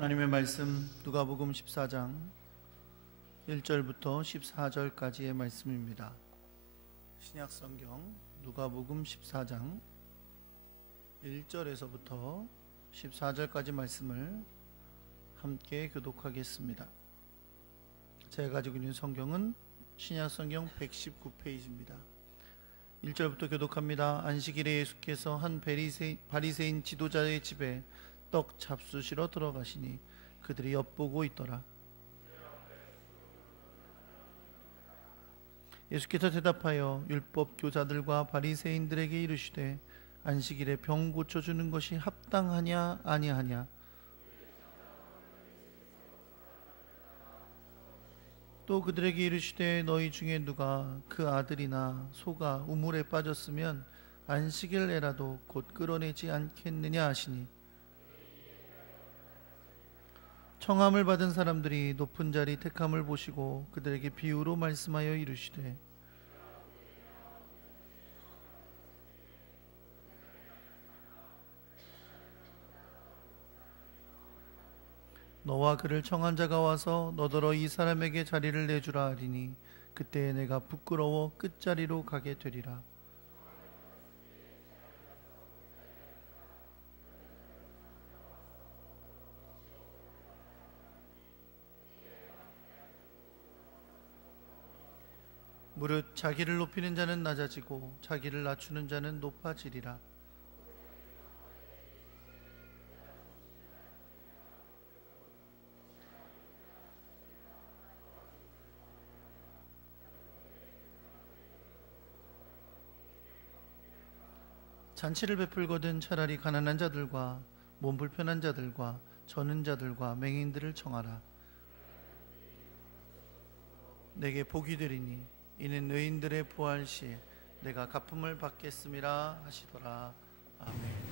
하나님의 말씀 누가복음 14장 1절부터 14절까지의 말씀입니다. 신약성경 누가복음 14장 1절에서부터 14절까지 말씀을 함께 교독하겠습니다. 제가 가지고 있는 성경은 신약성경 119페이지입니다. 1절부터 교독합니다. 안식일에 예수께서 한 바리새인 지도자의 집에 떡 잡수시러 들어가시니 그들이 엿보고 있더라. 예수께서 대답하여 율법 교사들과 바리새인들에게 이르시되 안식일에 병 고쳐주는 것이 합당하냐 아니하냐. 또 그들에게 이르시되 너희 중에 누가 그 아들이나 소가 우물에 빠졌으면 안식일에라도 곧 끌어내지 않겠느냐 하시니 청함을 받은 사람들이 높은 자리 택함을 보시고 그들에게 비유로 말씀하여 이르시되 너와 그를 청한 자가 와서 너더러 이 사람에게 자리를 내주라 하리니 그때 내가 부끄러워 끝자리로 가게 되리라. 무릇 자기를 높이는 자는 낮아지고 자기를 낮추는 자는 높아지리라. 잔치를 베풀거든 차라리 가난한 자들과 몸 불편한 자들과 저는 자들과 맹인들을 청하라. 내게 복이 되리니 이는 의인들의 부활 시에 내가 갚음을 받겠음이라 하시더라. 아멘.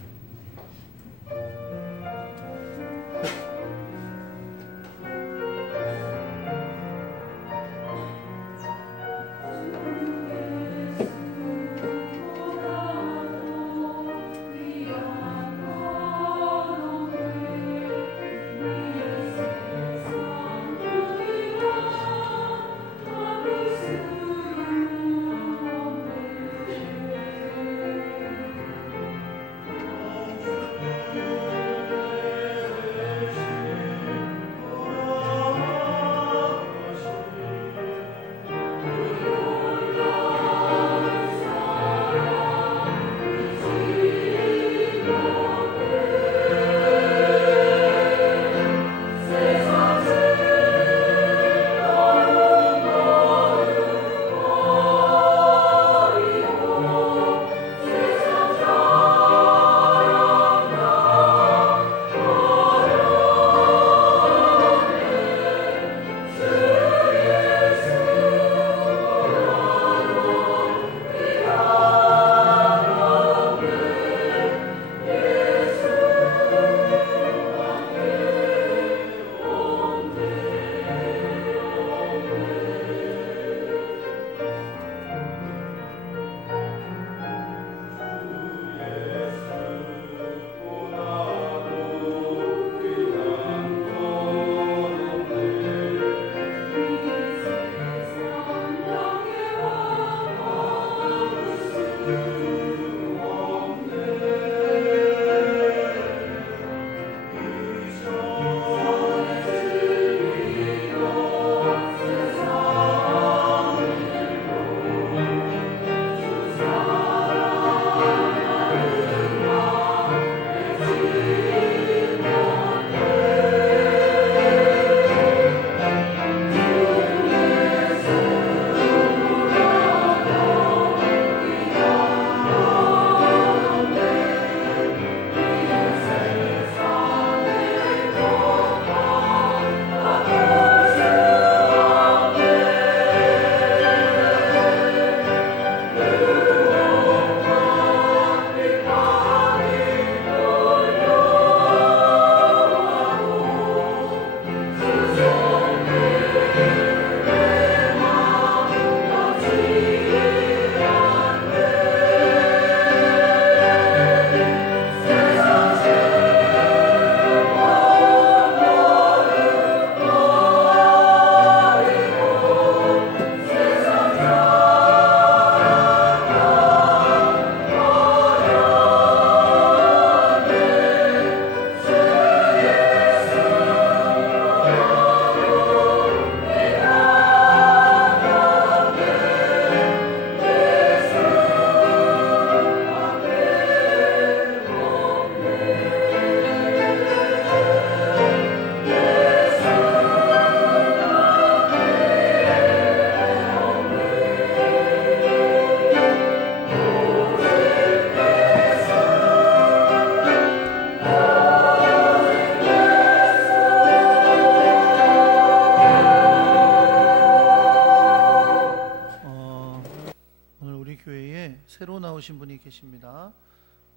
계십니다.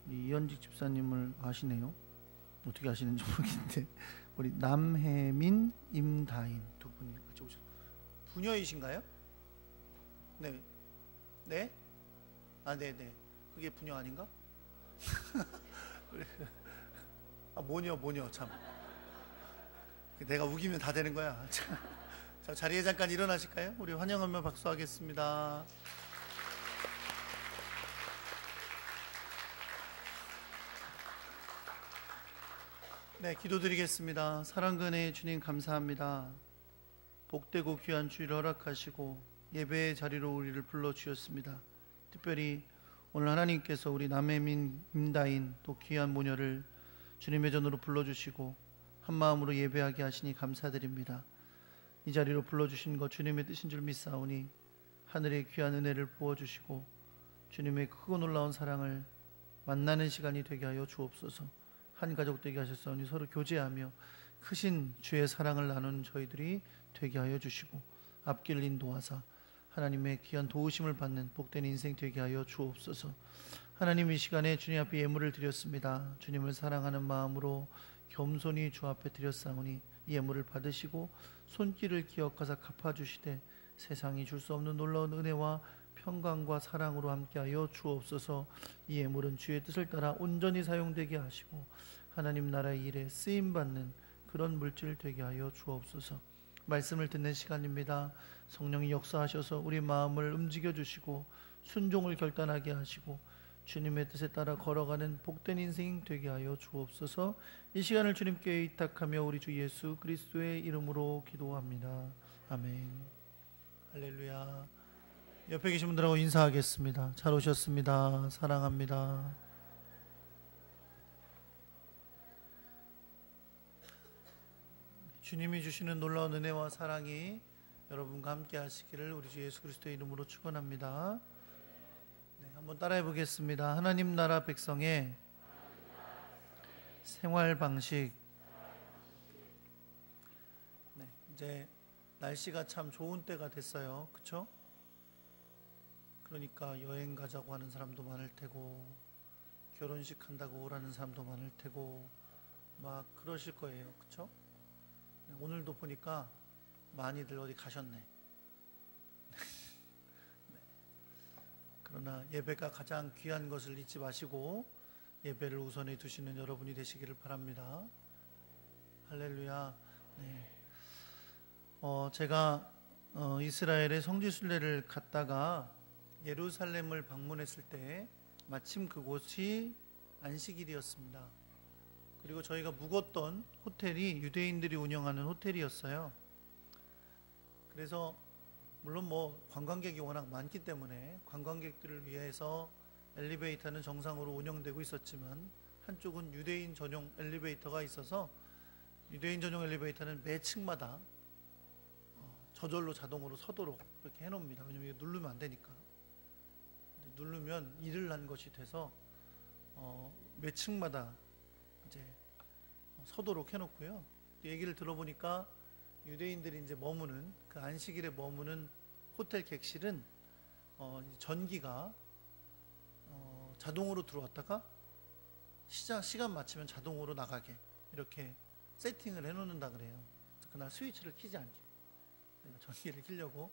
이현직 집사님을 아시네요. 어떻게 아시는지 모르겠는데 우리 남혜민, 임다인 두 분이 같이 오셨어요. 부녀이신가요? 네, 네, 네네. 그게 부녀 아닌가? 모녀 참. 내가 우기면 다 되는 거야. 자, 자리에 잠깐 일어나실까요? 우리 환영하며 박수하겠습니다. 네, 기도드리겠습니다. 사랑과 은혜의 주님 감사합니다. 복되고 귀한 주일 허락하시고 예배의 자리로 우리를 불러주셨습니다. 특별히 오늘 하나님께서 우리 남혜민, 임다인 또 귀한 모녀를 주님의 전으로 불러주시고 한마음으로 예배하게 하시니 감사드립니다. 이 자리로 불러주신 것 주님의 뜻인 줄 믿사오니 하늘의 귀한 은혜를 부어주시고 주님의 크고 놀라운 사랑을 만나는 시간이 되게 하여 주옵소서. 한 가족 되게 하셨사오니 서로 교제하며 크신 주의 사랑을 나누는 저희들이 되게 하여 주시고 앞길 인도하사 하나님의 귀한 도우심을 받는 복된 인생 되게 하여 주옵소서. 하나님, 이 시간에 주님 앞에 예물을 드렸습니다. 주님을 사랑하는 마음으로 겸손히 주 앞에 드렸사오니 이 예물을 받으시고 손길을 기억하사 갚아주시되 세상이 줄 수 없는 놀라운 은혜와 평강과 사랑으로 함께하여 주옵소서. 이 예물은 주의 뜻을 따라 온전히 사용되게 하시고 하나님 나라의 일에 쓰임받는 그런 물질 되게 하여 주옵소서. 말씀을 듣는 시간입니다. 성령이 역사하셔서 우리 마음을 움직여 주시고 순종을 결단하게 하시고 주님의 뜻에 따라 걸어가는 복된 인생 되게 하여 주옵소서. 이 시간을 주님께 의탁하며 우리 주 예수 그리스도의 이름으로 기도합니다. 아멘. 할렐루야. 옆에 계신 분들하고 인사하겠습니다. 잘 오셨습니다. 사랑합니다. 주님이 주시는 놀라운 은혜와 사랑이 여러분과 함께 하시기를 우리 주 예수 그리스도의 이름으로 축원합니다. 네, 한번 따라해 보겠습니다. 하나님 나라 백성의 생활 방식. 네, 이제 날씨가 참 좋은 때가 됐어요. 그렇죠? 그러니까 여행 가자고 하는 사람도 많을 테고 결혼식 한다고 오라는 사람도 많을 테고 막 그러실 거예요. 그렇죠? 오늘도 보니까 많이들 어디 가셨네. 네. 그러나 예배가 가장 귀한 것을 잊지 마시고 예배를 우선에 두시는 여러분이 되시기를 바랍니다. 할렐루야. 네. 제가 이스라엘의 성지순례를 갔다가 예루살렘을 방문했을 때 마침 그곳이 안식일이었습니다. 그리고 저희가 묵었던 호텔이 유대인들이 운영하는 호텔이었어요. 그래서 물론 뭐 관광객이 워낙 많기 때문에 관광객들을 위해서 엘리베이터는 정상으로 운영되고 있었지만 한쪽은 유대인 전용 엘리베이터가 있어서 유대인 전용 엘리베이터는 매 층마다 저절로 자동으로 서도록 그렇게 해놓습니다. 왜냐면 이거 누르면 안 되니까. 누르면 일을 한 것이 돼서 매 층마다 이제 서도록 해놓고요. 얘기를 들어보니까 유대인들이 이제 머무는 그 안식일에 머무는 호텔 객실은 전기가 자동으로 들어왔다가 시간 마치면 자동으로 나가게 이렇게 세팅을 해놓는다 그래요. 그날 스위치를 켜지 않게 전기를 켜려고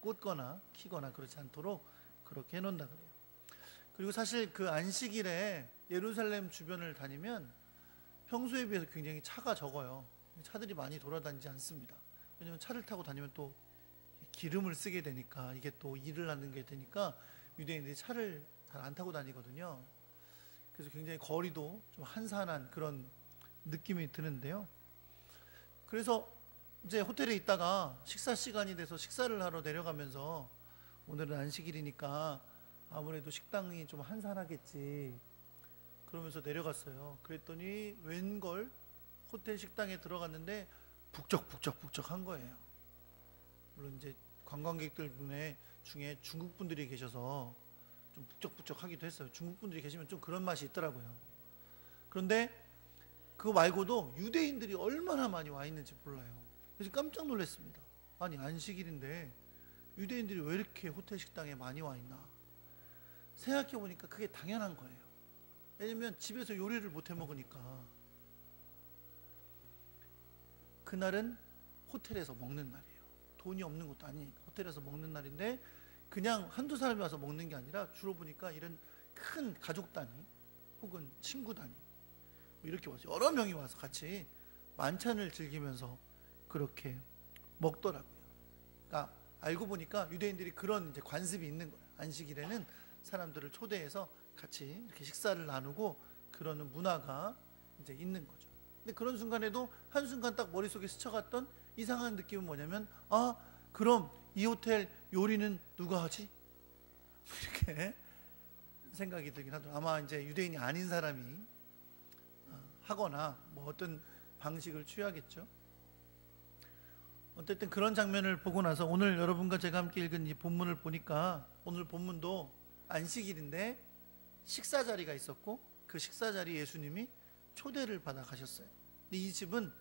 꽂거나 켜거나 그렇지 않도록 그렇게 해놓는다 그래요. 그리고 사실 그 안식일에 예루살렘 주변을 다니면 평소에 비해서 굉장히 차가 적어요. 차들이 많이 돌아다니지 않습니다. 왜냐하면 차를 타고 다니면 또 기름을 쓰게 되니까 이게 또 일을 하는 게 되니까 유대인들이 차를 잘 안 타고 다니거든요. 그래서 굉장히 거리도 좀 한산한 그런 느낌이 드는데요. 그래서 이제 호텔에 있다가 식사 시간이 돼서 식사를 하러 내려가면서 오늘은 안식일이니까 아무래도 식당이 좀 한산하겠지 그러면서 내려갔어요. 그랬더니 웬걸 호텔 식당에 들어갔는데 북적북적한 거예요. 물론 이제 관광객들 중에 중국 분들이 계셔서 좀 북적북적하기도 했어요. 중국 분들이 계시면 좀 그런 맛이 있더라고요. 그런데 그거 말고도 유대인들이 얼마나 많이 와 있는지 몰라요. 그래서 깜짝 놀랐습니다. 아니 안식일인데 유대인들이 왜 이렇게 호텔 식당에 많이 와 있나. 생각해 보니까 그게 당연한 거예요. 왜냐면 집에서 요리를 못 해 먹으니까. 그날은 호텔에서 먹는 날이에요. 돈이 없는 것도 아니니까 호텔에서 먹는 날인데, 그냥 한두 사람이 와서 먹는 게 아니라 주로 보니까 이런 큰 가족 단위 혹은 친구 단위 이렇게 와서 여러 명이 와서 같이 만찬을 즐기면서 그렇게 먹더라고요. 그러니까 알고 보니까 유대인들이 그런 이제 관습이 있는 거예요. 안식일에는 사람들을 초대해서 같이 이렇게 식사를 나누고 그러는 문화가 이제 있는 거죠. 근데 그런 순간에도 한순간 딱 머릿속에 스쳐갔던 이상한 느낌은 뭐냐면, 아, 그럼 이 호텔 요리는 누가 하지? 이렇게 생각이 들긴 하더라고요. 아마 이제 유대인이 아닌 사람이 하거나 뭐 어떤 방식을 취하겠죠. 어쨌든 그런 장면을 보고 나서 오늘 여러분과 제가 함께 읽은 이 본문을 보니까, 오늘 본문도 안식일인데 식사 자리가 있었고 그 식사 자리에 예수님이 초대를 받아 가셨어요. 근데 이 집은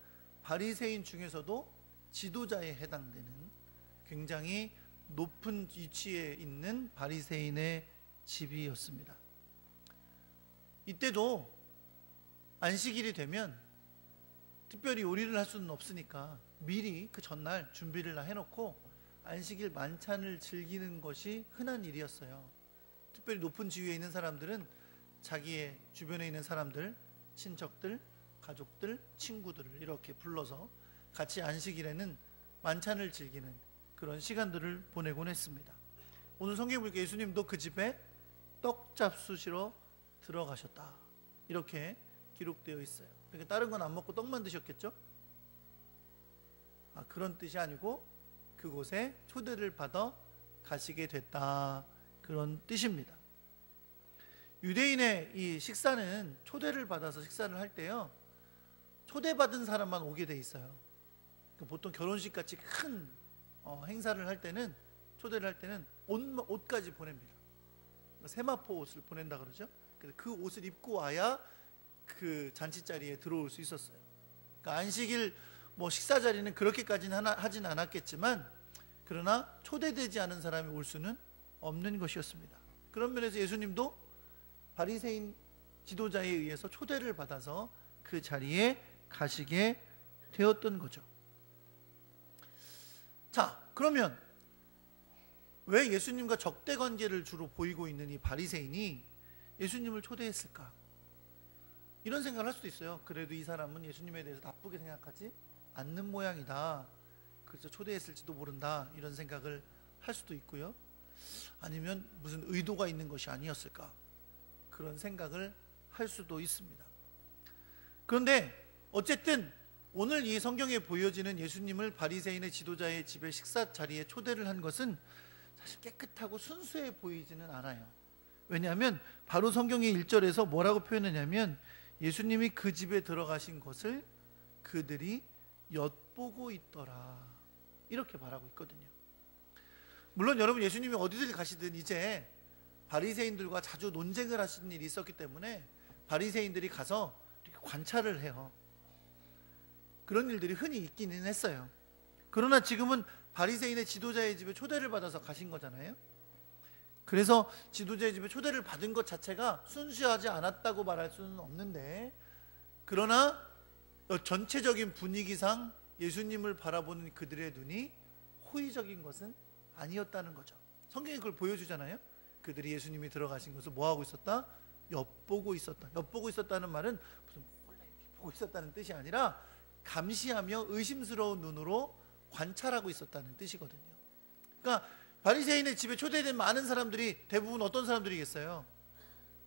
바리새인 중에서도 지도자에 해당되는 굉장히 높은 위치에 있는 바리새인의 집이었습니다. 이때도 안식일이 되면 특별히 요리를 할 수는 없으니까 미리 그 전날 준비를 다 해놓고 안식일 만찬을 즐기는 것이 흔한 일이었어요. 특별히 높은 지위에 있는 사람들은 자기의 주변에 있는 사람들, 친척들, 가족들, 친구들을 이렇게 불러서 같이 안식일에는 만찬을 즐기는 그런 시간들을 보내곤 했습니다. 오늘 성경에 보니까 예수님도 그 집에 떡잡수시러 들어가셨다, 이렇게 기록되어 있어요. 그러니까 다른 건 안 먹고 떡만 드셨겠죠? 그런 뜻이 아니고 그곳에 초대를 받아 가시게 됐다, 그런 뜻입니다. 유대인의 이 식사는 초대를 받아서 식사를 할 때요, 초대받은 사람만 오게 돼 있어요. 보통 결혼식 같이 큰 행사를 할 때는, 초대를 할 때는 옷까지 보냅니다. 세마포 옷을 보낸다 그러죠. 그 옷을 입고 와야 그 잔치 자리에 들어올 수 있었어요. 그러니까 안식일 뭐 식사 자리는 그렇게까지는 하진 않았겠지만, 그러나 초대되지 않은 사람이 올 수는 없는 것이었습니다. 그런 면에서 예수님도 바리새인 지도자에 의해서 초대를 받아서 그 자리에 가시게 되었던 거죠. 자, 그러면 왜 예수님과 적대 관계를 주로 보이고 있는 이 바리새인이 예수님을 초대했을까? 이런 생각을 할 수도 있어요. 그래도 이 사람은 예수님에 대해서 나쁘게 생각하지 않는 모양이다, 그래서 초대했을지도 모른다, 이런 생각을 할 수도 있고요. 아니면 무슨 의도가 있는 것이 아니었을까, 그런 생각을 할 수도 있습니다. 그런데 어쨌든 오늘 이 성경에 보여지는 예수님을 바리새인의 지도자의 집에 식사 자리에 초대를 한 것은 사실 깨끗하고 순수해 보이지는 않아요. 왜냐하면 바로 성경의 1절에서 뭐라고 표현하냐면, 예수님이 그 집에 들어가신 것을 그들이 엿보고 있더라, 이렇게 말하고 있거든요. 물론 여러분, 예수님이 어디를 가시든 이제 바리새인들과 자주 논쟁을 하시는 일이 있었기 때문에 바리새인들이 가서 이렇게 관찰을 해요. 그런 일들이 흔히 있기는 했어요. 그러나 지금은 바리새인의 지도자의 집에 초대를 받아서 가신 거잖아요. 그래서 지도자의 집에 초대를 받은 것 자체가 순수하지 않았다고 말할 수는 없는데, 그러나 전체적인 분위기상 예수님을 바라보는 그들의 눈이 호의적인 것은 아니었다는 거죠. 성경이 그걸 보여주잖아요. 그들이 예수님이 들어가신 것을 뭐하고 있었다? 엿보고 있었다. 엿보고 있었다는 말은 무슨 몰래 보고 있었다는 뜻이 아니라 감시하며 의심스러운 눈으로 관찰하고 있었다는 뜻이거든요. 그러니까 바리새인의 집에 초대된 많은 사람들이 대부분 어떤 사람들이겠어요?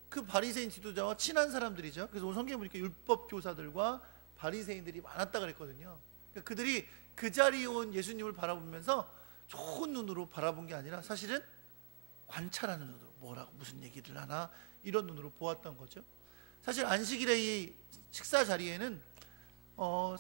그 바리새인 지도자와 친한 사람들이죠. 그래서 오늘 성경에 보니까 율법 교사들과 바리새인들이 많았다 그랬거든요. 그러니까 그들이 그 자리에 온 예수님을 바라보면서 좋은 눈으로 바라본 게 아니라 사실은 관찰하는 눈으로, 뭐라고 무슨 얘기를 하나, 이런 눈으로 보았던 거죠. 사실 안식일의 이 식사 자리에는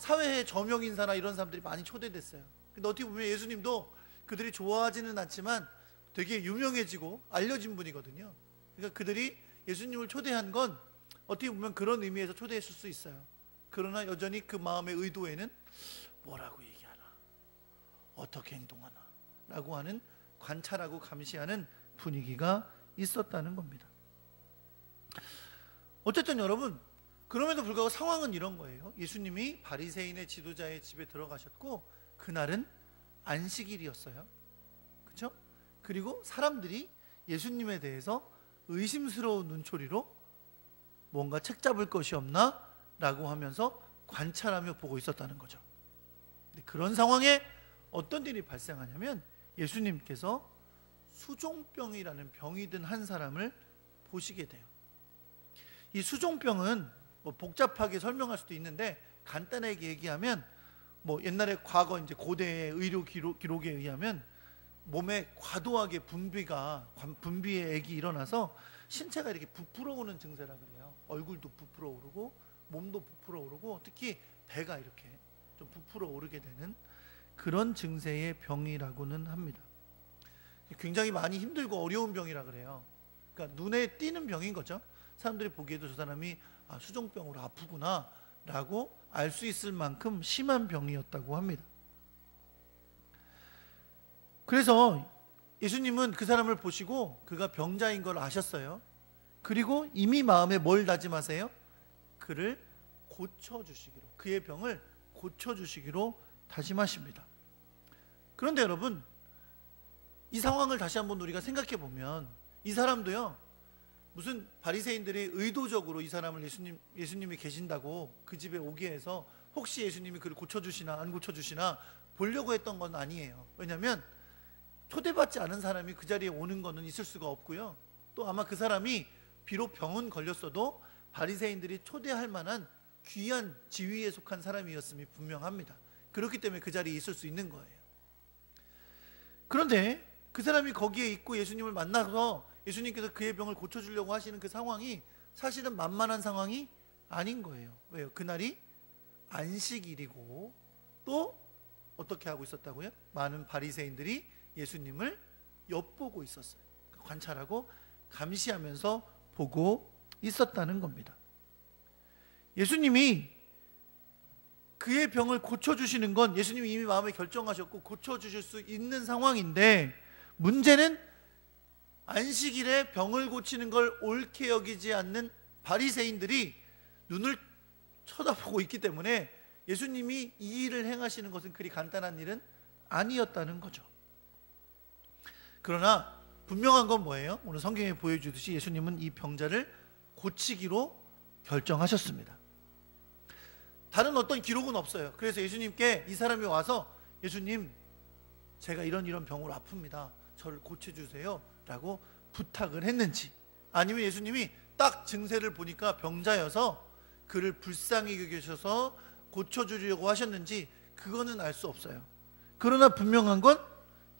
사회의 저명 인사나 이런 사람들이 많이 초대됐어요. 근데 어떻게 보면 예수님도 그들이 좋아하지는 않지만 되게 유명해지고 알려진 분이거든요. 그러니까 그들이 예수님을 초대한 건 어떻게 보면 그런 의미에서 초대했을 수 있어요. 그러나 여전히 그 마음의 의도에는 뭐라고 얘기하나, 어떻게 행동하나 라고 하는 관찰하고 감시하는 분위기가 있었다는 겁니다. 어쨌든 여러분, 그럼에도 불구하고 상황은 이런 거예요. 예수님이 바리새인의 지도자의 집에 들어가셨고 그날은 안식일이었어요. 그렇죠? 그리고 사람들이 예수님에 대해서 의심스러운 눈초리로 뭔가 책 잡을 것이 없나? 라고 하면서 관찰하며 보고 있었다는 거죠. 그런 상황에 어떤 일이 발생하냐면 예수님께서 수종병이라는 병이 든 한 사람을 보시게 돼요. 이 수종병은 뭐 복잡하게 설명할 수도 있는데 간단하게 얘기하면 뭐 옛날에 과거 이제 고대의 의료 기록에 의하면 몸에 과도하게 분비의 액이 일어나서 신체가 이렇게 부풀어 오는 증세라 그래요. 얼굴도 부풀어 오르고 몸도 부풀어 오르고 특히 배가 이렇게 좀 부풀어 오르게 되는 그런 증세의 병이라고는 합니다. 굉장히 많이 힘들고 어려운 병이라 그래요. 그러니까 눈에 띄는 병인 거죠. 사람들이 보기에도 저 사람이 수종병으로 아프구나 라고 알 수 있을 만큼 심한 병이었다고 합니다. 그래서 예수님은 그 사람을 보시고 그가 병자인 걸 아셨어요. 그리고 이미 마음에 뭘 다짐하세요? 그를 고쳐주시기로, 그의 병을 고쳐주시기로 다짐하십니다. 그런데 여러분, 이 상황을 다시 한번 우리가 생각해 보면 이 사람도요, 무슨 바리새인들이 의도적으로 이 사람을 예수님이 계신다고 그 집에 오게 해서 혹시 예수님이 그를 고쳐주시나 안 고쳐주시나 보려고 했던 건 아니에요. 왜냐하면 초대받지 않은 사람이 그 자리에 오는 거는 있을 수가 없고요. 또 아마 그 사람이 비록 병은 걸렸어도 바리새인들이 초대할 만한 귀한 지위에 속한 사람이었음이 분명합니다. 그렇기 때문에 그 자리에 있을 수 있는 거예요. 그런데 그 사람이 거기에 있고 예수님을 만나서 예수님께서 그의 병을 고쳐주려고 하시는 그 상황이 사실은 만만한 상황이 아닌 거예요. 왜요? 그날이 안식일이고 또 어떻게 하고 있었다고요? 많은 바리새인들이 예수님을 엿보고 있었어요. 관찰하고 감시하면서 보고 있었다는 겁니다. 예수님이 그의 병을 고쳐주시는 건 예수님이 이미 마음에 결정하셨고 고쳐주실 수 있는 상황인데, 문제는 안식일에 병을 고치는 걸 옳게 여기지 않는 바리새인들이 눈을 쳐다보고 있기 때문에 예수님이 이 일을 행하시는 것은 그리 간단한 일은 아니었다는 거죠. 그러나 분명한 건 뭐예요? 오늘 성경에 보여주듯이 예수님은 이 병자를 고치기로 결정하셨습니다. 다른 어떤 기록은 없어요. 그래서 예수님께 이 사람이 와서 예수님, 제가 이런 병으로 아픕니다. 저를 고쳐주세요 라고 부탁을 했는지, 아니면 예수님이 딱 증세를 보니까 병자여서 그를 불쌍히 여기셔서 고쳐주려고 하셨는지 그거는 알 수 없어요. 그러나 분명한 건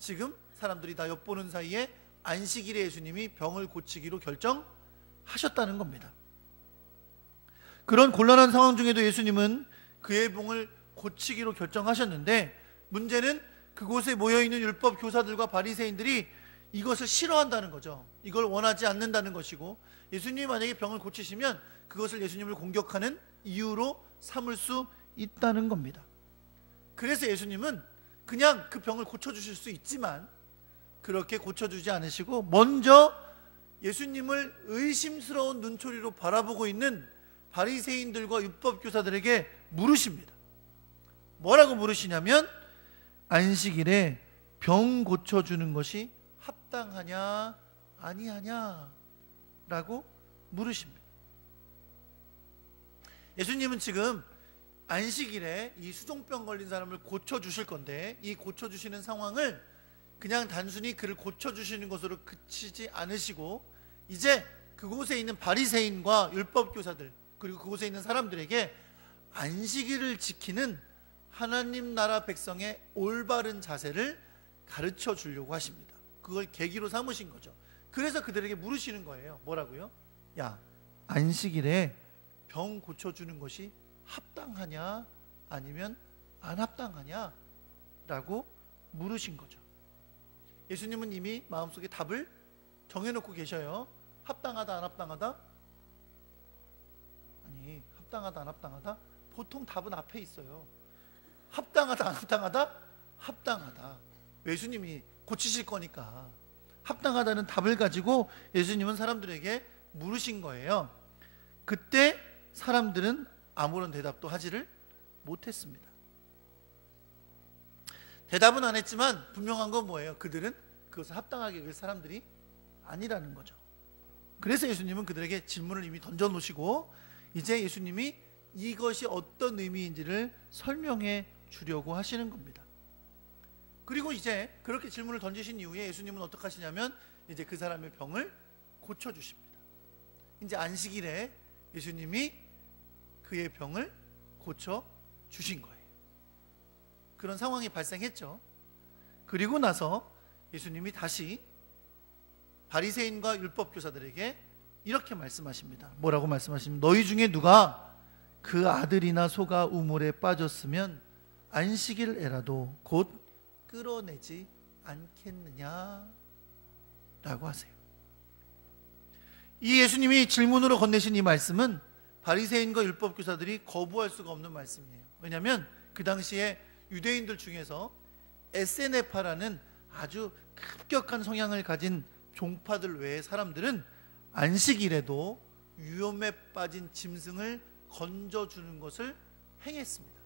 지금 사람들이 다 엿보는 사이에 안식일에 예수님이 병을 고치기로 결정하셨다는 겁니다. 그런 곤란한 상황 중에도 예수님은 그의 병을 고치기로 결정하셨는데, 문제는 그곳에 모여있는 율법 교사들과 바리새인들이 이것을 싫어한다는 거죠. 이걸 원하지 않는다는 것이고, 예수님이 만약에 병을 고치시면 그것을 예수님을 공격하는 이유로 삼을 수 있다는 겁니다. 그래서 예수님은 그냥 그 병을 고쳐주실 수 있지만 그렇게 고쳐주지 않으시고 먼저 예수님을 의심스러운 눈초리로 바라보고 있는 바리새인들과 율법교사들에게 물으십니다. 뭐라고 물으시냐면, 안식일에 병 고쳐주는 것이 합당하냐 아니하냐 라고 물으십니다. 예수님은 지금 안식일에 이 수종병 걸린 사람을 고쳐주실 건데, 이 고쳐주시는 상황을 그냥 단순히 그를 고쳐주시는 것으로 그치지 않으시고 이제 그곳에 있는 바리새인과 율법교사들 그리고 그곳에 있는 사람들에게 안식일을 지키는 하나님 나라 백성의 올바른 자세를 가르쳐 주려고 하십니다. 그걸 계기로 삼으신 거죠. 그래서 그들에게 물으시는 거예요. 뭐라고요? 야, 안식일에 병 고쳐주는 것이 합당하냐 아니면 안 합당하냐 라고 물으신 거죠. 예수님은 이미 마음속에 답을 정해놓고 계셔요. 합당하다 안 합당하다? 아니, 합당하다 안 합당하다? 보통 답은 앞에 있어요. 합당하다 안 합당하다? 합당하다. 예수님이 고치실 거니까 합당하다는 답을 가지고 예수님은 사람들에게 물으신 거예요. 그때 사람들은 아무런 대답도 하지를 못했습니다. 대답은 안 했지만 분명한 건 뭐예요? 그들은 그것을 합당하게 여길 사람들이 아니라는 거죠. 그래서 예수님은 그들에게 질문을 이미 던져놓으시고 이제 예수님이 이것이 어떤 의미인지를 설명해 주려고 하시는 겁니다. 그리고 이제 그렇게 질문을 던지신 이후에 예수님은 어떻게 하시냐면 이제 그 사람의 병을 고쳐주십니다. 이제 안식일에 예수님이 그의 병을 고쳐주신 거예요. 그런 상황이 발생했죠. 그리고 나서 예수님이 다시 바리새인과 율법교사들에게 이렇게 말씀하십니다. 뭐라고 말씀하십니까? 너희 중에 누가 그 아들이나 소가 우물에 빠졌으면 안식일에라도 곧 끌어내지 않겠느냐 라고 하세요. 이 예수님이 질문으로 건네신 이 말씀은 바리새인과 율법교사들이 거부할 수가 없는 말씀이에요. 왜냐하면 그 당시에 유대인들 중에서 에세네파라는 아주 급격한 성향을 가진 종파들 외의 사람들은 안식일에도 위험에 빠진 짐승을 건져주는 것을 행했습니다.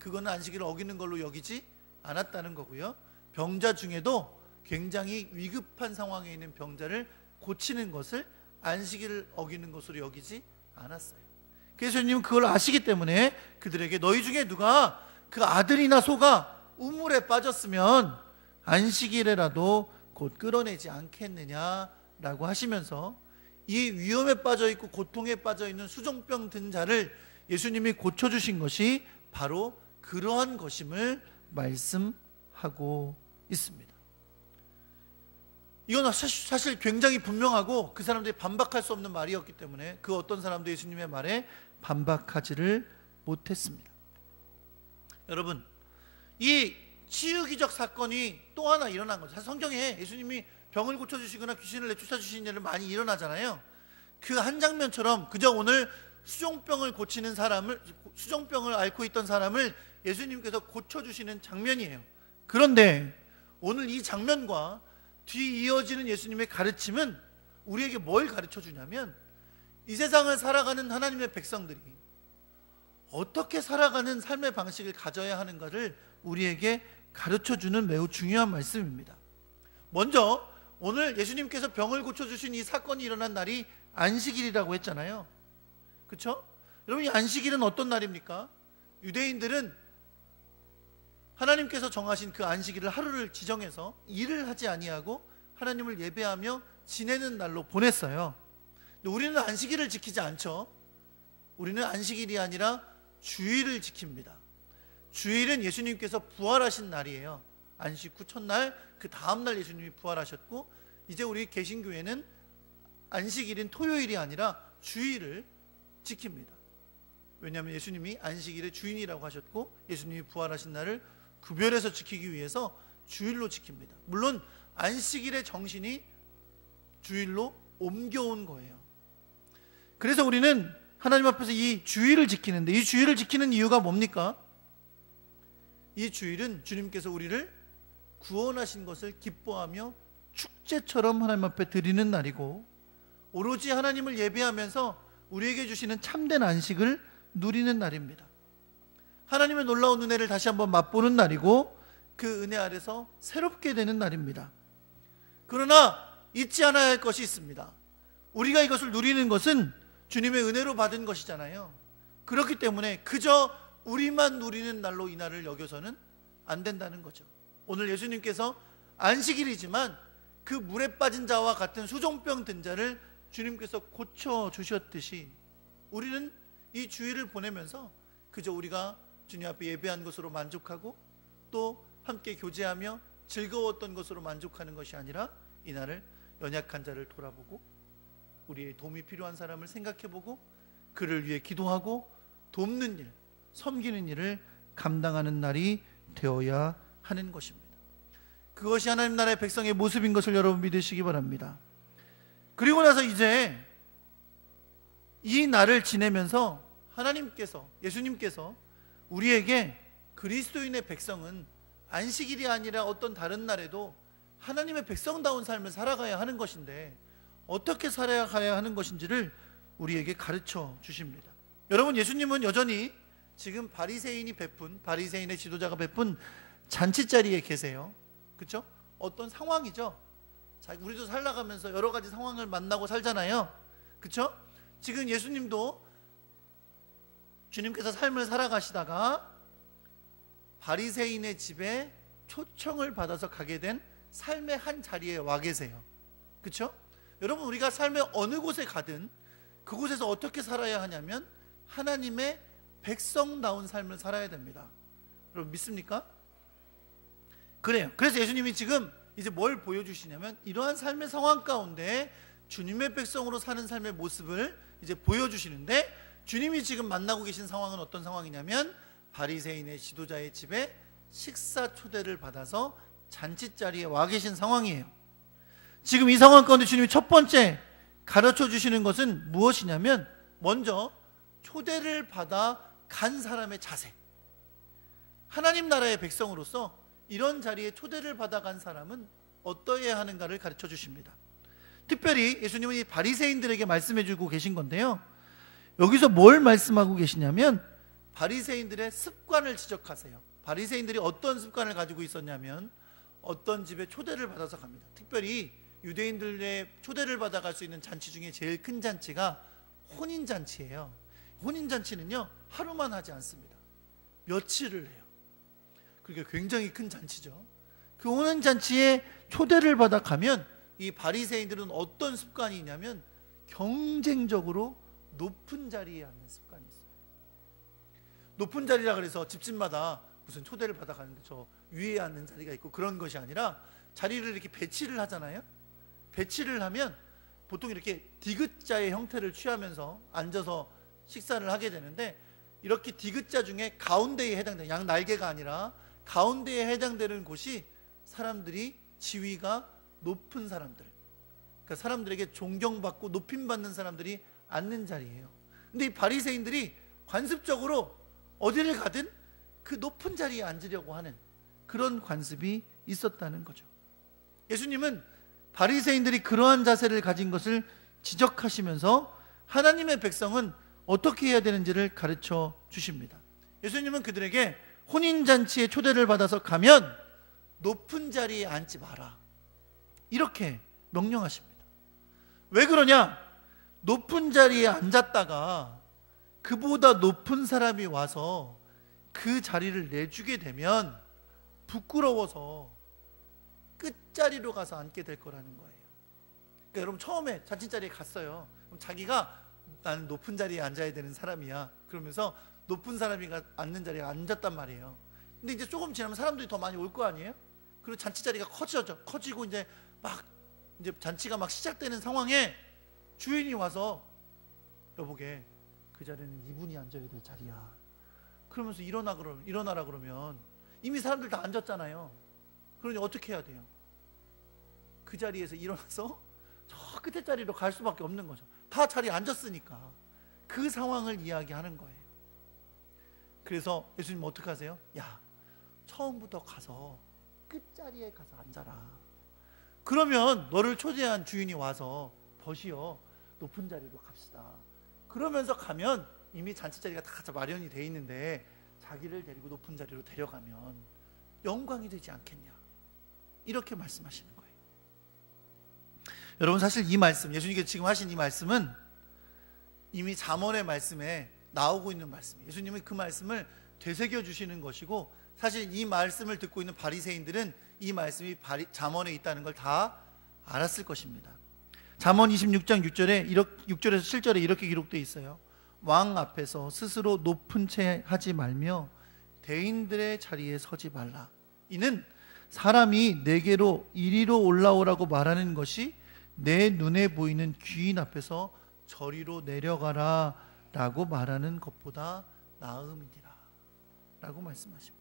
그거는 안식일을 어기는 걸로 여기지 않았다는 거고요. 병자 중에도 굉장히 위급한 상황에 있는 병자를 고치는 것을 안식일을 어기는 것으로 여기지 않았어요. 그래서 예수님은 그걸 아시기 때문에 그들에게 너희 중에 누가 그 아들이나 소가 우물에 빠졌으면 안식일에라도 곧 끌어내지 않겠느냐라고 하시면서 이 위험에 빠져 있고 고통에 빠져 있는 수종병 든 자를 예수님이 고쳐주신 것이 바로 그러한 것임을 말씀하고 있습니다. 이건 사실 굉장히 분명하고 그 사람들이 반박할 수 없는 말이었기 때문에 그 어떤 사람도 예수님의 말에 반박하지를 못했습니다. 여러분, 이 치유기적 사건이 또 하나 일어난 거죠. 성경에 예수님이 병을 고쳐주시거나 귀신을 내쫓아주시는 일을 많이 일어나잖아요. 그 한 장면처럼 그저 오늘 수종병을 고치는 사람을, 수종병을 앓고 있던 사람을 예수님께서 고쳐주시는 장면이에요. 그런데 오늘 이 장면과 뒤 이어지는 예수님의 가르침은 우리에게 뭘 가르쳐 주냐면 이 세상을 살아가는 하나님의 백성들이 어떻게 살아가는 삶의 방식을 가져야 하는가를 우리에게 가르쳐주는 매우 중요한 말씀입니다. 먼저 오늘 예수님께서 병을 고쳐주신 이 사건이 일어난 날이 안식일이라고 했잖아요. 그렇죠? 여러분, 이 안식일은 어떤 날입니까? 유대인들은 하나님께서 정하신 그 안식일을 하루를 지정해서 일을 하지 아니하고 하나님을 예배하며 지내는 날로 보냈어요. 근데 우리는 안식일을 지키지 않죠. 우리는 안식일이 아니라 주일을 지킵니다. 주일은 예수님께서 부활하신 날이에요. 안식 후 첫날, 그 다음날 예수님이 부활하셨고 이제 우리 개신교회는 안식일인 토요일이 아니라 주일을 지킵니다. 왜냐하면 예수님이 안식일의 주인이라고 하셨고 예수님이 부활하신 날을 구별해서 지키기 위해서 주일로 지킵니다. 물론 안식일의 정신이 주일로 옮겨온 거예요. 그래서 우리는 하나님 앞에서 이 주일을 지키는데, 이 주일을 지키는 이유가 뭡니까? 이 주일은 주님께서 우리를 구원하신 것을 기뻐하며 축제처럼 하나님 앞에 드리는 날이고, 오로지 하나님을 예배하면서 우리에게 주시는 참된 안식을 누리는 날입니다. 하나님의 놀라운 은혜를 다시 한번 맛보는 날이고 그 은혜 아래서 새롭게 되는 날입니다. 그러나 잊지 않아야 할 것이 있습니다. 우리가 이것을 누리는 것은 주님의 은혜로 받은 것이잖아요. 그렇기 때문에 그저 우리만 누리는 날로 이 날을 여겨서는 안 된다는 거죠. 오늘 예수님께서 안식일이지만 그 물에 빠진 자와 같은 수종병 든 자를 주님께서 고쳐주셨듯이 우리는 이 주일을 보내면서 그저 우리가 주님 앞에 예배한 것으로 만족하고 또 함께 교제하며 즐거웠던 것으로 만족하는 것이 아니라 이날을 연약한 자를 돌아보고 우리의 도움이 필요한 사람을 생각해보고 그를 위해 기도하고 돕는 일, 섬기는 일을 감당하는 날이 되어야 하는 것입니다. 그것이 하나님 나라의 백성의 모습인 것을 여러분 믿으시기 바랍니다. 그리고 나서 이제 이 날을 지내면서 하나님께서, 예수님께서 우리에게 그리스도인의 백성은 안식일이 아니라 어떤 다른 날에도 하나님의 백성다운 삶을 살아가야 하는 것인데 어떻게 살아가야 하는 것인지를 우리에게 가르쳐 주십니다. 여러분, 예수님은 여전히 지금 바리새인의 지도자가 베푼 잔치자리에 계세요. 그렇죠? 어떤 상황이죠? 자, 우리도 살아가면서 여러 가지 상황을 만나고 살잖아요. 그렇죠? 지금 예수님도 주님께서 삶을 살아가시다가 바리새인의 집에 초청을 받아서 가게 된 삶의 한 자리에 와 계세요. 그렇죠? 여러분, 우리가 삶의 어느 곳에 가든 그곳에서 어떻게 살아야 하냐면 하나님의 백성다운 삶을 살아야 됩니다. 여러분, 믿습니까? 그래요. 그래서 예수님이 지금 이제 뭘 보여주시냐면 이러한 삶의 상황 가운데 주님의 백성으로 사는 삶의 모습을 이제 보여주시는데, 주님이 지금 만나고 계신 상황은 어떤 상황이냐면 바리새인의 지도자의 집에 식사 초대를 받아서 잔치자리에 와 계신 상황이에요. 지금 이 상황 가운데 주님이 첫 번째 가르쳐 주시는 것은 무엇이냐면, 먼저 초대를 받아 간 사람의 자세. 하나님 나라의 백성으로서 이런 자리에 초대를 받아 간 사람은 어떠해야 하는가를 가르쳐 주십니다. 특별히 예수님은 이 바리새인들에게 말씀해 주고 계신 건데요, 여기서 뭘 말씀하고 계시냐면 바리새인들의 습관을 지적하세요. 바리새인들이 어떤 습관을 가지고 있었냐면 어떤 집에 초대를 받아서 갑니다. 특별히 유대인들의 초대를 받아갈 수 있는 잔치 중에 제일 큰 잔치가 혼인잔치예요. 혼인잔치는요, 하루만 하지 않습니다. 며칠을 해요. 그러니까 굉장히 큰 잔치죠. 그 혼인잔치에 초대를 받아 가면 이 바리새인들은 어떤 습관이 있냐면 경쟁적으로 높은 자리에 앉는 습관이 있어요. 높은 자리라 그래서 집집마다 무슨 초대를 받아 가는데 저 위에 앉는 자리가 있고 그런 것이 아니라 자리를 이렇게 배치를 하잖아요. 배치를 하면 보통 이렇게 디귿자의 형태를 취하면서 앉아서 식사를 하게 되는데, 이렇게 디귿자 중에 가운데에 해당되는, 양 날개가 아니라 가운데에 해당되는 곳이 사람들이 지위가 높은 사람들, 그러니까 사람들에게 존경받고 높임받는 사람들이 앉는 자리예요. 근데 이 바리새인들이 관습적으로 어디를 가든 그 높은 자리에 앉으려고 하는 그런 관습이 있었다는 거죠. 예수님은 바리새인들이 그러한 자세를 가진 것을 지적하시면서 하나님의 백성은 어떻게 해야 되는지를 가르쳐 주십니다. 예수님은 그들에게 혼인잔치에 초대를 받아서 가면 높은 자리에 앉지 마라, 이렇게 명령하십니다. 왜 그러냐? 높은 자리에 앉았다가 그보다 높은 사람이 와서 그 자리를 내주게 되면 부끄러워서 끝자리로 가서 앉게 될 거라는 거예요. 그러니까 여러분, 처음에 잔치자리에 갔어요. 그럼 자기가 나는 높은 자리에 앉아야 되는 사람이야 그러면서 높은 사람이 앉는 자리에 앉았단 말이에요. 근데 이제 조금 지나면 사람들이 더 많이 올 거 아니에요? 그리고 잔치자리가 커지고 이제 잔치가 막 시작되는 상황에 주인이 와서 여보게, 그 자리는 이분이 앉아야 될 자리야 그러면서 일어나라 그러면 이미 사람들 다 앉았잖아요. 그러니 어떻게 해야 돼요? 그 자리에서 일어나서 저 끝에 자리로 갈 수밖에 없는 거죠. 다 자리에 앉았으니까. 그 상황을 이야기하는 거예요. 그래서 예수님 어떻게 하세요? 야, 처음부터 가서 끝자리에 가서 앉아라. 그러면 너를 초대한 주인이 와서 버시어 높은 자리로 갑시다. 그러면서 가면 이미 잔치자리가 다 마련이 돼 있는데 자기를 데리고 높은 자리로 데려가면 영광이 되지 않겠냐, 이렇게 말씀하시는 거예요. 여러분, 사실 이 말씀, 예수님께서 지금 하신 이 말씀은 이미 잠언의 말씀에 나오고 있는 말씀이에요. 예수님은 그 말씀을 되새겨 주시는 것이고, 사실 이 말씀을 듣고 있는 바리새인들은 이 말씀이 잠언에 있다는 걸 다 알았을 것입니다. 잠언 26장 6절에서 7절에 이렇게 기록되어 있어요. 왕 앞에서 스스로 높은 채 하지 말며 대인들의 자리에 서지 말라. 이는 사람이 내게로 이리로 올라오라고 말하는 것이 내 눈에 보이는 귀인 앞에서 저리로 내려가라 라고 말하는 것보다 나음이니라 라고 말씀하십니다.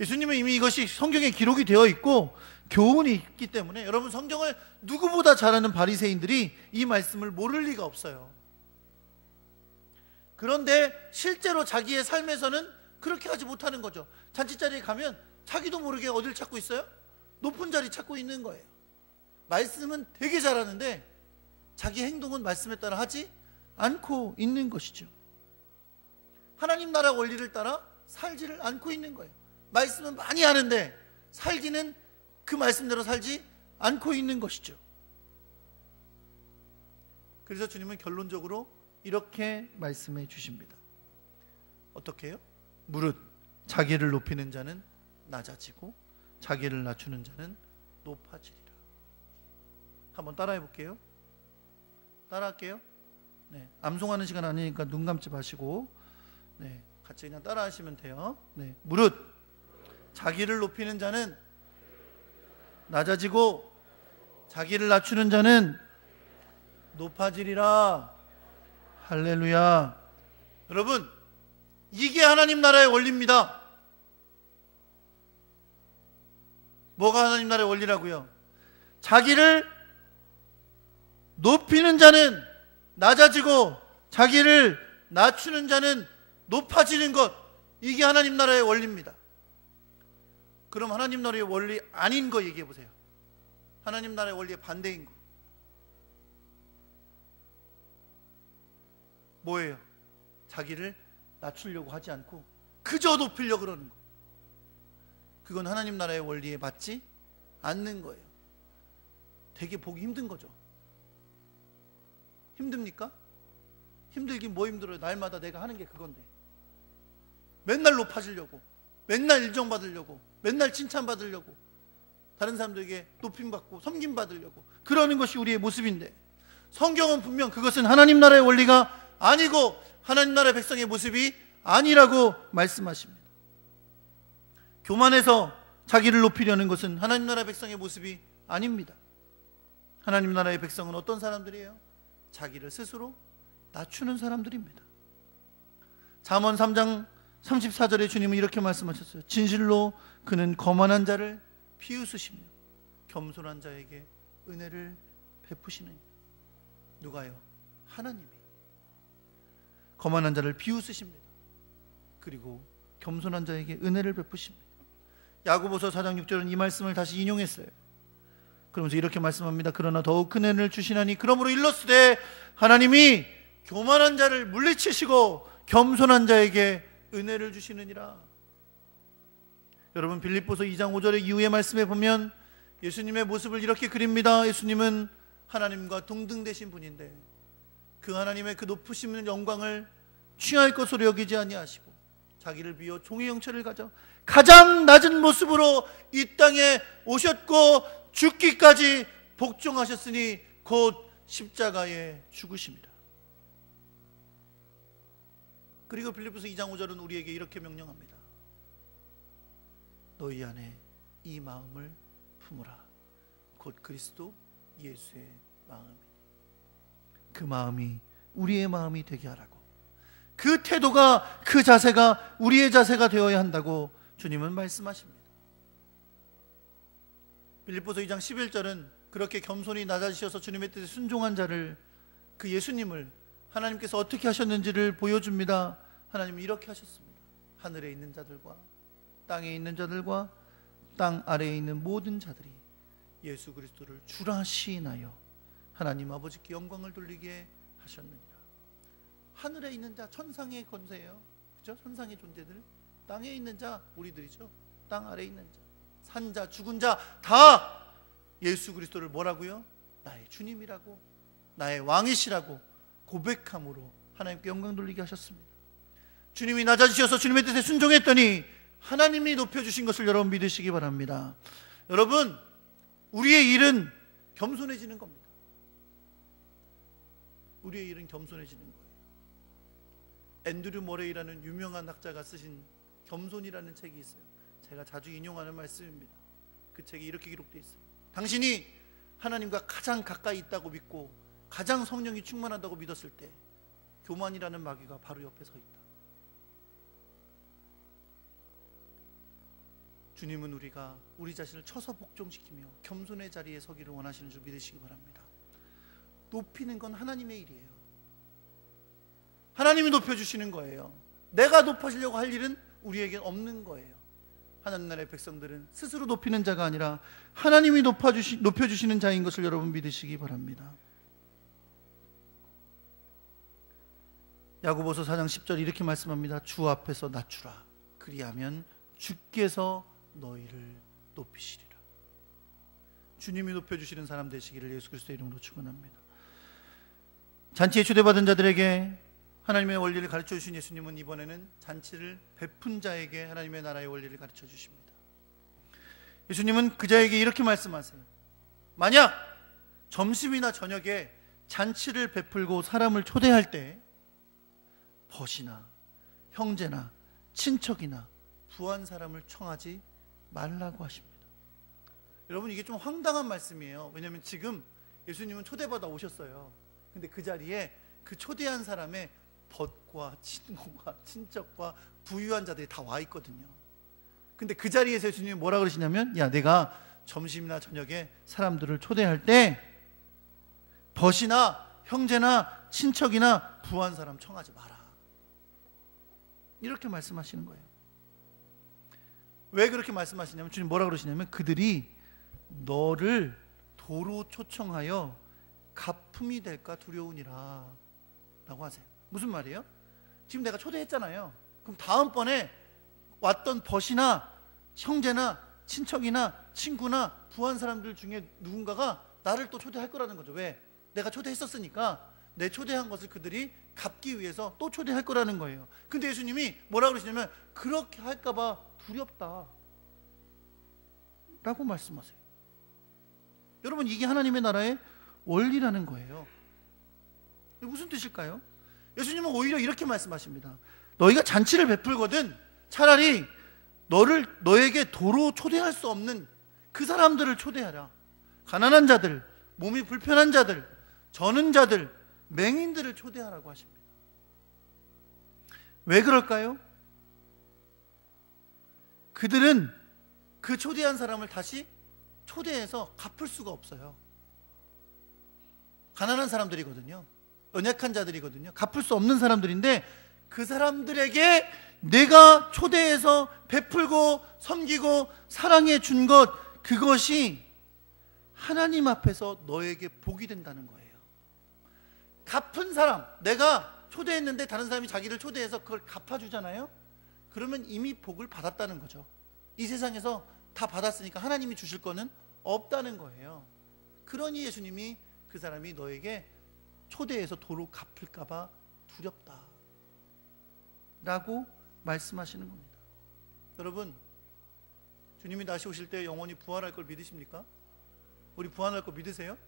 예수님은 이미 이것이 성경에 기록이 되어 있고 교훈이 있기 때문에, 여러분, 성경을 누구보다 잘 아는 바리새인들이 이 말씀을 모를 리가 없어요. 그런데 실제로 자기의 삶에서는 그렇게 하지 못하는 거죠. 잔치자리에 가면 자기도 모르게 어딜 찾고 있어요? 높은 자리 찾고 있는 거예요. 말씀은 되게 잘하는데 자기 행동은 말씀에 따라 하지 않고 있는 것이죠. 하나님 나라 원리를 따라 살지를 않고 있는 거예요. 말씀은 많이 하는데 살기는 그 말씀대로 살지 않고 있는 것이죠. 그래서 주님은 결론적으로 이렇게 말씀해 주십니다. 어떻게 해요? 무릇 자기를 높이는 자는 낮아지고 자기를 낮추는 자는 높아지리라. 한번 따라해 볼게요. 따라할게요. 네, 암송하는 시간 아니니까 눈 감지 마시고 네, 같이 그냥 따라하시면 돼요. 네, 무릇 자기를 높이는 자는 낮아지고 자기를 낮추는 자는 높아지리라. 할렐루야. 여러분, 이게 하나님 나라의 원리입니다. 뭐가 하나님 나라의 원리라고요? 자기를 높이는 자는 낮아지고 자기를 낮추는 자는 높아지는 것, 이게 하나님 나라의 원리입니다. 그럼 하나님 나라의 원리 아닌 거 얘기해 보세요. 하나님 나라의 원리의 반대인 거 뭐예요? 자기를 낮추려고 하지 않고 그저 높이려고 그러는 거. 그건 하나님 나라의 원리에 맞지 않는 거예요. 되게 보기 힘든 거죠. 힘듭니까? 힘들긴 뭐 힘들어요. 날마다 내가 하는 게 그건데 맨날 높아지려고, 맨날 인정받으려고, 맨날 칭찬받으려고, 다른 사람들에게 높임받고 섬김받으려고 그러는 것이 우리의 모습인데, 성경은 분명 그것은 하나님 나라의 원리가 아니고 하나님 나라의 백성의 모습이 아니라고 말씀하십니다. 교만해서 자기를 높이려는 것은 하나님 나라의 백성의 모습이 아닙니다. 하나님 나라의 백성은 어떤 사람들이에요? 자기를 스스로 낮추는 사람들입니다. 잠언 3장 34절에 주님은 이렇게 말씀하셨어요. 진실로 그는 거만한 자를 비웃으시며 겸손한 자에게 은혜를 베푸시느니라. 누가요? 하나님이 거만한 자를 비웃으십니다. 그리고 겸손한 자에게 은혜를 베푸십니다. 야고보서 4장 6절은 이 말씀을 다시 인용했어요. 그러면서 이렇게 말씀합니다. 그러나 더욱 큰 은혜를 주시나니 그러므로 일렀으되 하나님이 교만한 자를 물리치시고 겸손한 자에게 은혜를 주시느니라. 여러분, 빌립보서 2장 5절의 이후의 말씀에 보면 예수님의 모습을 이렇게 그립니다. 예수님은 하나님과 동등되신 분인데 그 하나님의 그 높으신 영광을 취할 것으로 여기지 아니하시고 자기를 비워 종의 형체를 가져 가장 낮은 모습으로 이 땅에 오셨고 죽기까지 복종하셨으니 곧 십자가에 죽으십니다. 그리고 빌립보서 2장 5절은 우리에게 이렇게 명령합니다. 너희 안에 이 마음을 품으라. 곧 그리스도 예수의 마음이니. 그 마음이 우리의 마음이 되게 하라고, 그 태도가, 그 자세가 우리의 자세가 되어야 한다고 주님은 말씀하십니다. 빌립보서 2장 11절은 그렇게 겸손히 낮아지셔서 주님의 뜻에 순종한 자를, 그 예수님을 하나님께서 어떻게 하셨는지를 보여줍니다. 하나님은 이렇게 하셨습니다. 하늘에 있는 자들과 땅에 있는 자들과 땅 아래에 있는 모든 자들이 예수 그리스도를 주라 시인하여 하나님 아버지께 영광을 돌리게 하셨느니라. 하늘에 있는 자, 천상의 권세예요. 그렇죠? 천상의 존재들, 땅에 있는 자 우리들이죠. 땅 아래에 있는 자, 산 자, 죽은 자 다 예수 그리스도를 뭐라고요? 나의 주님이라고, 나의 왕이시라고 고백함으로 하나님께 영광 돌리게 하셨습니다. 주님이 낮아지셔서 주님의 뜻에 순종했더니 하나님이 높여주신 것을 여러분 믿으시기 바랍니다. 여러분, 우리의 일은 겸손해지는 겁니다. 우리의 일은 겸손해지는 거예요. 앤드류 모레이라는 유명한 학자가 쓰신 겸손이라는 책이 있어요. 제가 자주 인용하는 말씀입니다. 그 책에 이렇게 기록되어 있어요. 당신이 하나님과 가장 가까이 있다고 믿고 가장 성령이 충만하다고 믿었을 때 교만이라는 마귀가 바로 옆에 서 있다. 주님은 우리가 우리 자신을 쳐서 복종시키며 겸손의 자리에 서기를 원하시는 줄 믿으시기 바랍니다. 높이는 건 하나님의 일이에요. 하나님이 높여주시는 거예요. 내가 높아지려고 할 일은 우리에겐 없는 거예요. 하나님 나라의 백성들은 스스로 높이는 자가 아니라 하나님이 높여주시는 자인 것을 여러분 믿으시기 바랍니다. 야고보서 4장 10절 이렇게 말씀합니다. 주 앞에서 낮추라. 그리하면 주께서 너희를 높이시리라. 주님이 높여주시는 사람 되시기를 예수 그리스도의 이름으로 축원합니다. 잔치에 초대받은 자들에게 하나님의 원리를 가르쳐 주신 예수님은 이번에는 잔치를 베푼 자에게 하나님의 나라의 원리를 가르쳐 주십니다. 예수님은 그 자에게 이렇게 말씀하세요. 만약 점심이나 저녁에 잔치를 베풀고 사람을 초대할 때 벗이나 형제나 친척이나 부한 사람을 청하지 말라고 하십니다. 여러분, 이게 좀 황당한 말씀이에요. 왜냐하면 지금 예수님은 초대받아 오셨어요. 근데 그 자리에 그 초대한 사람의 벗과 친구와 친척과 부유한 자들이 다 와 있거든요. 근데 그 자리에서 예수님이 뭐라 그러시냐면, 야, 내가 점심이나 저녁에 사람들을 초대할 때 벗이나 형제나 친척이나 부한 사람 청하지 마라. 이렇게 말씀하시는 거예요. 왜 그렇게 말씀하시냐면, 주님 뭐라 그러시냐면, 그들이 너를 도로 초청하여 가품이 될까 두려우니라 라고 하세요. 무슨 말이에요? 지금 내가 초대했잖아요. 그럼 다음번에 왔던 벗이나 형제나 친척이나 친구나 부한 사람들 중에 누군가가 나를 또 초대할 거라는 거죠. 왜? 내가 초대했었으니까 내 초대한 것을 그들이 갚기 위해서 또 초대할 거라는 거예요. 근데 예수님이 뭐라 그러시냐면, 그렇게 할까 봐 두렵다 라고 말씀하세요. 여러분, 이게 하나님의 나라의 원리라는 거예요. 무슨 뜻일까요? 예수님은 오히려 이렇게 말씀하십니다. 너희가 잔치를 베풀거든 차라리 너에게 도로 초대할 수 없는 그 사람들을 초대하라. 가난한 자들, 몸이 불편한 자들, 저는 자들, 맹인들을 초대하라고 하십니다. 왜 그럴까요? 그들은 그 초대한 사람을 다시 초대해서 갚을 수가 없어요. 가난한 사람들이거든요. 연약한 자들이거든요. 갚을 수 없는 사람들인데, 그 사람들에게 내가 초대해서 베풀고 섬기고 사랑해 준 것, 그것이 하나님 앞에서 너에게 복이 된다는 거예요. 갚은 사람, 내가 초대했는데 다른 사람이 자기를 초대해서 그걸 갚아주잖아요. 그러면 이미 복을 받았다는 거죠. 이 세상에서 다 받았으니까 하나님이 주실 거는 없다는 거예요. 그러니 예수님이 그 사람이 너에게 초대해서 도로 갚을까 봐 두렵다 라고 말씀하시는 겁니다. 여러분, 주님이 다시 오실 때 영원히 부활할 걸 믿으십니까? 우리 부활할 거 믿으세요?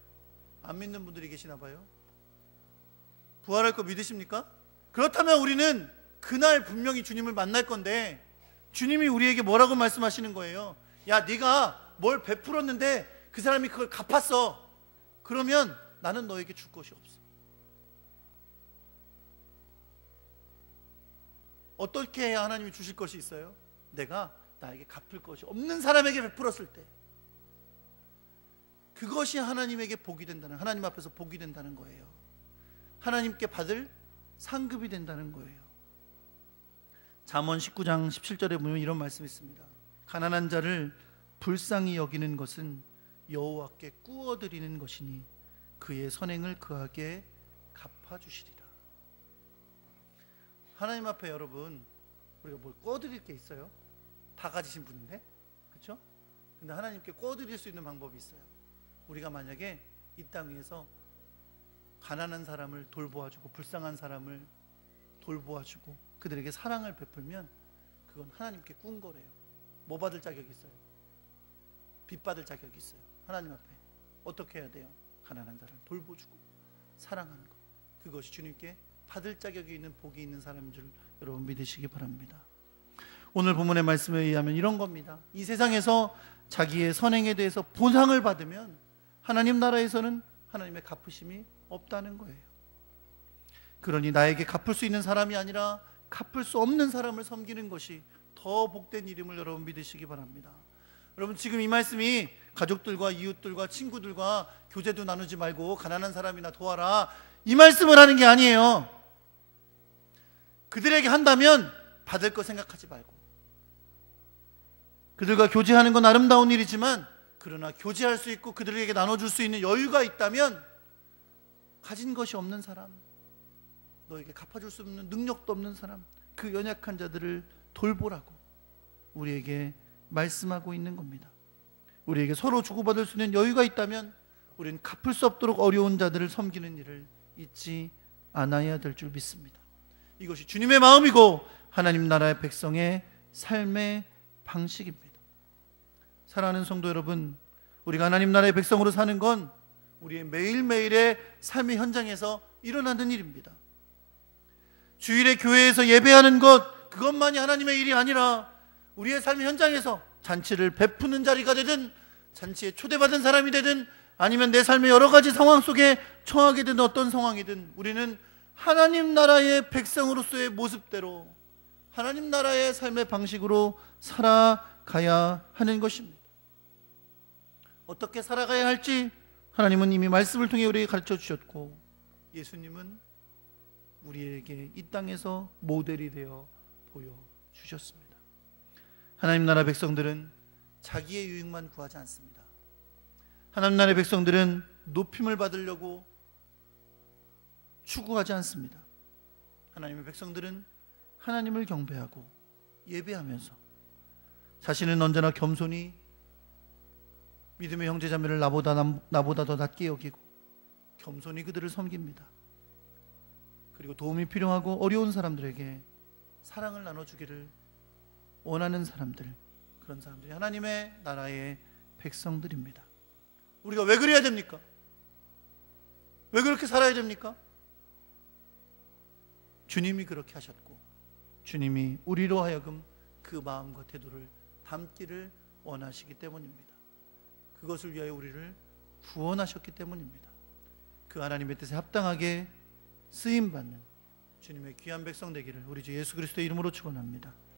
안 믿는 분들이 계시나 봐요. 부활할 거 믿으십니까? 그렇다면 우리는 그날 분명히 주님을 만날 건데, 주님이 우리에게 뭐라고 말씀하시는 거예요? 야, 네가 뭘 베풀었는데 그 사람이 그걸 갚았어. 그러면 나는 너에게 줄 것이 없어. 어떻게 해야 하나님이 주실 것이 있어요? 내가 나에게 갚을 것이 없는 사람에게 베풀었을 때, 그것이 하나님에게 복이 된다는, 하나님 앞에서 복이 된다는 거예요. 하나님께 받을 상급이 된다는 거예요. 잠언 19장 17절에 보면 이런 말씀이 있습니다. 가난한 자를 불쌍히 여기는 것은 여호와께 꾸어드리는 것이니 그의 선행을 그에게 갚아주시리라. 하나님 앞에 여러분, 우리가 뭘 꾸어드릴 게 있어요? 다 가지신 분인데, 그렇죠? 근데 하나님께 꾸어드릴 수 있는 방법이 있어요. 우리가 만약에 이 땅 위에서 가난한 사람을 돌보아주고 불쌍한 사람을 돌보아주고 그들에게 사랑을 베풀면 그건 하나님께 꾸은 거래요. 뭐 받을 자격이 있어요? 빚 받을 자격이 있어요. 하나님 앞에 어떻게 해야 돼요? 가난한 사람을 돌보주고 사랑하는 것, 그것이 주님께 받을 자격이 있는 복이 있는 사람인 줄 여러분 믿으시기 바랍니다. 오늘 본문의 말씀에 의하면 이런 겁니다. 이 세상에서 자기의 선행에 대해서 보상을 받으면 하나님 나라에서는 하나님의 갚으심이 없다는 거예요. 그러니 나에게 갚을 수 있는 사람이 아니라 갚을 수 없는 사람을 섬기는 것이 더 복된 일임을 여러분 믿으시기 바랍니다. 여러분, 지금 이 말씀이 가족들과 이웃들과 친구들과 교제도 나누지 말고 가난한 사람이나 도와라, 이 말씀을 하는 게 아니에요. 그들에게 한다면 받을 거 생각하지 말고 그들과 교제하는 건 아름다운 일이지만, 그러나 교제할 수 있고 그들에게 나눠줄 수 있는 여유가 있다면, 가진 것이 없는 사람, 너에게 갚아줄 수 없는 능력도 없는 사람, 그 연약한 자들을 돌보라고 우리에게 말씀하고 있는 겁니다. 우리에게 서로 주고받을 수 있는 여유가 있다면 우리는 갚을 수 없도록 어려운 자들을 섬기는 일을 잊지 않아야 될 줄 믿습니다. 이것이 주님의 마음이고 하나님 나라의 백성의 삶의 방식입니다. 사랑하는 성도 여러분, 우리가 하나님 나라의 백성으로 사는 건 우리의 매일매일의 삶의 현장에서 일어나는 일입니다. 주일에 교회에서 예배하는 것, 그것만이 하나님의 일이 아니라 우리의 삶의 현장에서 잔치를 베푸는 자리가 되든, 잔치에 초대받은 사람이 되든, 아니면 내 삶의 여러 가지 상황 속에 처하게 되는 어떤 상황이든, 우리는 하나님 나라의 백성으로서의 모습대로 하나님 나라의 삶의 방식으로 살아가야 하는 것입니다. 어떻게 살아가야 할지 하나님은 이미 말씀을 통해 우리에게 가르쳐 주셨고, 예수님은 우리에게 이 땅에서 모델이 되어 보여주셨습니다. 하나님 나라 백성들은 자기의 유익만 구하지 않습니다. 하나님 나라의 백성들은 높임을 받으려고 추구하지 않습니다. 하나님의 백성들은 하나님을 경배하고 예배하면서 자신은 언제나 겸손히 믿음의 형제자매를 나보다 더 낮게 여기고 겸손히 그들을 섬깁니다. 그리고 도움이 필요하고 어려운 사람들에게 사랑을 나눠주기를 원하는 사람들, 그런 사람들이 하나님의 나라의 백성들입니다. 우리가 왜 그래야 됩니까? 왜 그렇게 살아야 됩니까? 주님이 그렇게 하셨고, 주님이 우리로 하여금 그 마음과 태도를 담기를 원하시기 때문입니다. 그것을 위하여 우리를 구원하셨기 때문입니다. 그 하나님의 뜻에 합당하게 쓰임받는 주님의 귀한 백성 되기를 우리 주 예수 그리스도의 이름으로 축원합니다.